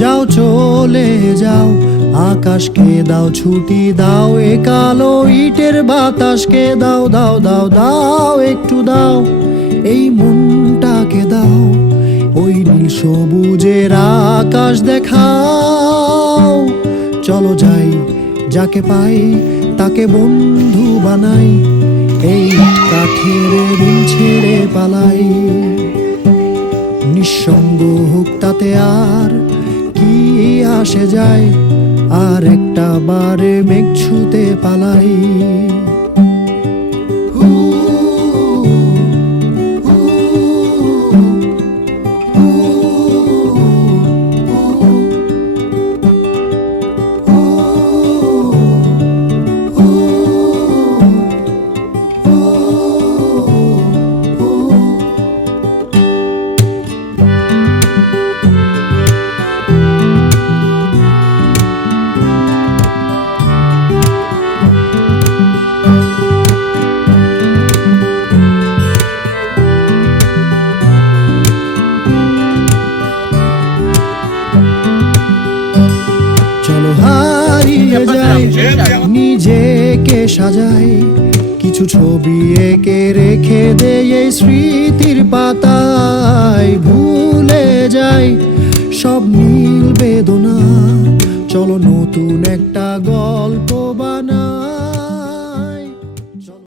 যাও চলে যাও, আকাশকে দাও ছুটি দাও, এ কালো ইটের বাতাসকে দাও দাও দাও দাও একটু দাও, এই মনটাকে দাও, ওই নীল সবুজের আকাশ দেখাও। চলো যাই, যাকে পাই তাকে বন্ধু বানাই, এই কাঠের দিন ছেড়ে পালাই। নিঃসঙ্গ হোক তাতে আর কি আসে যায়, আর একটা বারে মেঘ ছুঁতে পালাই। চলো হারিয়ে যাই, নিজেকে সাজাই, কিছু ছবি এঁকে রেখে দেই এই স্মৃতির পাতায়। ভুলে যাই সব নীল বেদনা, চলো নতুন একটা গল্প বানাই।